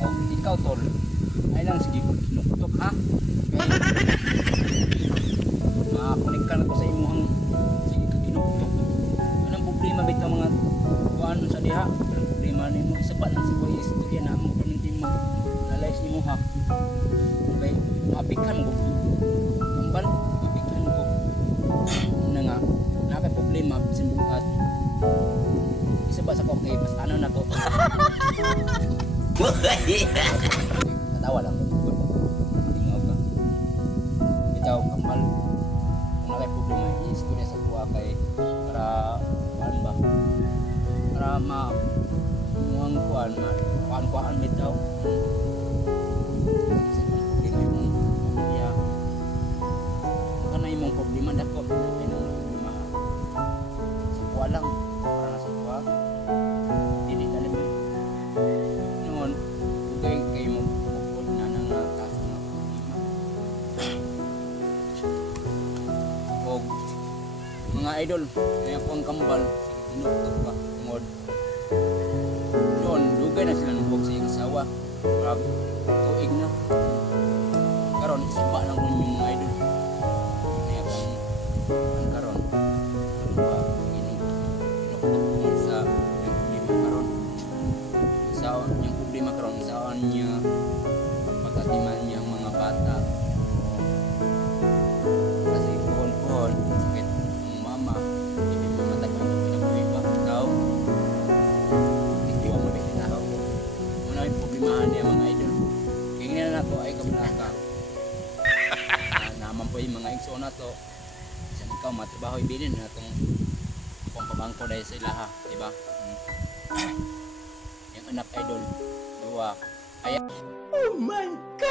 O, ikaw tol, ay lang sige ko kinukutok ha. Makakonek ko sa imuhang sige ka kinukutok. Anong problema bitaw mga kuan sa diha? Anong problema nimo isa pa lang si kuya istorya na mo pamintin mo lalay si mo ha. Okay, mapikhan mo. Kambal, mapikhan ko. Na nga, nakay problema bisan buhat. Isa ba sa ko kay pas ano na to? Katawa lang ko. Tingaw ka. Bitaw kambal. Kung nakay problema istorya sa kuha kay para kuan ba? Para muang kuan bitaw. Imong problema dako ay nang problema sa kuha lang para na sa kuha dili dalim noon kay mo bukod na nang taas na problema og mga idol ay ako ang kambal inutok ba tungod noon dugay na sila nubog sa iyang asawa grab tuig na karon isba lang ko yung mga idol karon ba inukutok sa yung problema karon sa yung problema karon saan niya pagkatiman niya mga bata kasi pohon sakit ng mama hindi mamatag ang pinabuhi ba tao hindi mo mabitinaw muna yung problemahan niya mga idol kaya na nato ay kablaka naman po yung mga igso na to ikaw matrabaho ibilin na itong pampabangko dahil sa ilaha, diba? Yung anak idol, dua. Kaya, oh my God!